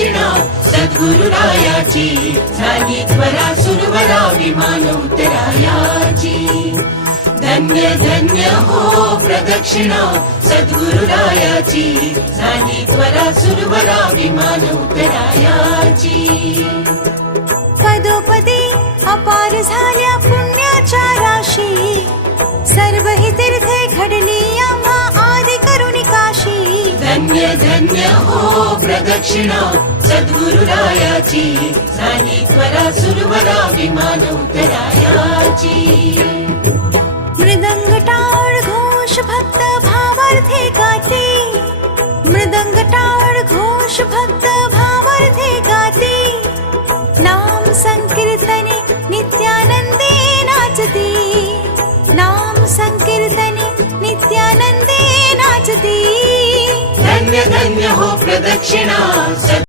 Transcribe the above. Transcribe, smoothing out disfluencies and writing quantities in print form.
प्रदक्षिणा सद्गुरुरायाची झाली त्वरा सुरवरा विमान उतरायाची धन्य धन्य हो प्रदक्षिणा सद्गुरुरायाची झाली त्वरा सुरवरा विमान उतरायाची पदोपदी अपार झाल्या पुण्याच्या राशी सर्व ही तीर्थे घडली आम्हा आदि करुणी काशी धन्य धन्य हो प्रदक्षिणा सद्गुरुरायाची झाली त्वरा सुरवरा विमान उतरायाची मृदंग टाळ घोष भक्त भावार्थे गाते मृदंग टाळ घोष भक्त भावार्थे गाते नाम संकीर्तने नित्यानंदे नाचते नाम संकीर्तने नित्यानंदे नाचते धन्य धन्य हो प्रदक्षिणा